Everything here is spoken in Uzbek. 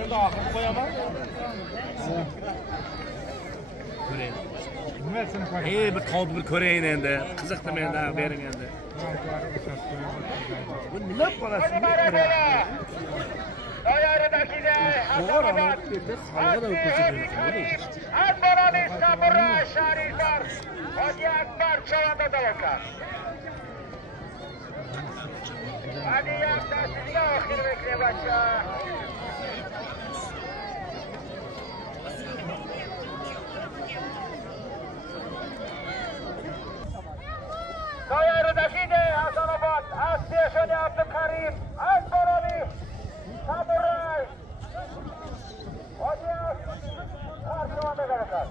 Endi oxirgi qo'yaman. Ko'ring. Bir qoldi bir ko'rayin endi. Qiziqdi menda bering endi. Bu nima bo'lasi? Doyaridagida Hasanobod. Akbarali Samuray Shariflar. Hoji Akbar chavanda dalokat. Hadi yaxtasizga oxir beklebacha. Doyaridagida Hasanobod. Asiyashoni Abdukarim. Akbarali Samuray. Hoji Akbar chavanda dalokat.